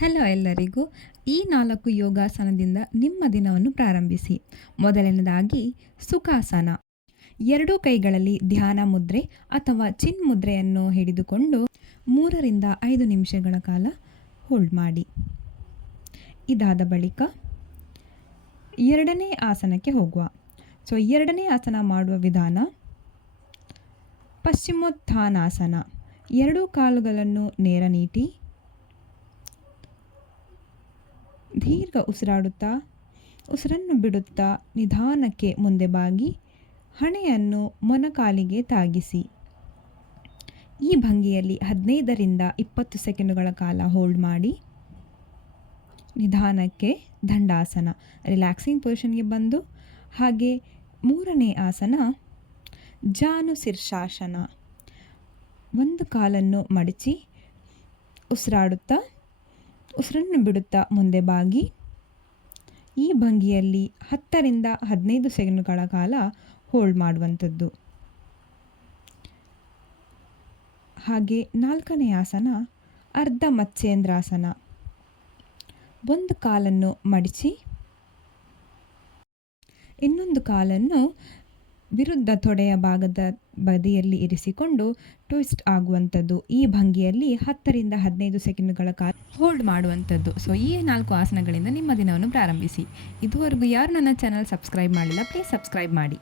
Hello ಎಲ್ಲರಿಗೂ. ಈ 4 ಯೋಗಾಸನದಿಂದ ನಿಮ್ಮ ದಿನವನ್ನು ಪ್ರಾರಂಭಿಸಿ. ಮೊದಲನೇದಾಗಿ ಸುಖಾಸನ. ಎರಡೂ ಕೈಗಳಲ್ಲಿ ಧ್ಯಾನ ಮುದ್ರೆ ಅಥವಾ ಚಿನ್ ಮುದ್ರೆಯನ್ನು ಹಿಡಿದುಕೊಂಡು 3ರಿಂದ 5 ನಿಮಿಷಗಳ ಕಾಲ ಹೋಲ್ಡ್ ಮಾಡಿ. ಇದಾದ ಬಳಿಕ ಎರಡನೇ ಆಸನಕ್ಕೆ ಹೋಗುವ. ಎರಡನೇ ಆಸನ ಮಾಡುವ ವಿಧಾನ ಪಶ್ಚಿಮೋತ್ಥಾನಾಸನ. ಎರಡೂ ಕಾಲುಗಳನ್ನು ನೇರ ನೀಟಿ ದೀರ್ಘ ಉಸಿರಾಡುತ್ತಾ ಉಸಿರನ್ನು ಬಿಡುತ್ತಾ ನಿಧಾನಕ್ಕೆ ಮುಂದೆ ಬಾಗಿ ಹಣೆಯನ್ನು ಮೊಣಕಾಲಿಗೆ ತಾಗಿಸಿ. ಈ ಭಂಗಿಯಲ್ಲಿ 15ರಿಂದ 20 ಸೆಕೆಂಡುಗಳ ಕಾಲ ಹೋಲ್ಡ್ ಮಾಡಿ ನಿಧಾನಕ್ಕೆ ದಂಡಾಸನ ರಿಲ್ಯಾಕ್ಸಿಂಗ್ ಪೊಸಿಷನ್ಗೆ ಬಂದು, ಹಾಗೆ 3ನೇ ಆಸನ ಜಾನು ಶೀರ್ಷಾಸನ. ಒಂದು ಕಾಲನ್ನು ಮಡಚಿ ಉಸಿರಾಡುತ್ತಾ ಉಸಿರನ್ನು ಬಿಡುತ್ತಾ ಮುಂದೆ ಬಾಗಿ ಈ ಭಂಗಿಯಲ್ಲಿ 10ರಿಂದ 15 ಸೆಕೆಂಡುಗಳ ಕಾಲ ಹೋಲ್ಡ್ ಮಾಡುವಂಥದ್ದು. ಹಾಗೆ 4ನೇ ಆಸನ ಅರ್ಧ ಮತ್ಸ್ಯೇಂದ್ರಾಸನ. ಒಂದು ಕಾಲನ್ನು ಮಡಚಿ ಇನ್ನೊಂದು ಕಾಲನ್ನು ವಿರುದ್ಧ ತೊಡೆಯ ಭಾಗದ ಬದಿಯಲ್ಲಿ ಇರಿಸಿಕೊಂಡು ಟ್ವಿಸ್ಟ್ ಆಗುವಂಥದ್ದು. ಈ ಭಂಗಿಯಲ್ಲಿ 10ರಿಂದ 15 ಸೆಕೆಂಡುಗಳ ಕಾಲ ಹೋಲ್ಡ್ ಮಾಡುವಂಥದ್ದು. ಈ 4 ಆಸನಗಳಿಂದ ನಿಮ್ಮ ದಿನವನ್ನು ಪ್ರಾರಂಭಿಸಿ. ಇದುವರೆಗೂ ಯಾರು ನನ್ನ ಚಾನಲ್ ಸಬ್ಸ್ಕ್ರೈಬ್ ಮಾಡಿಲ್ಲ, ಪ್ಲೀಸ್ ಸಬ್ಸ್ಕ್ರೈಬ್ ಮಾಡಿ.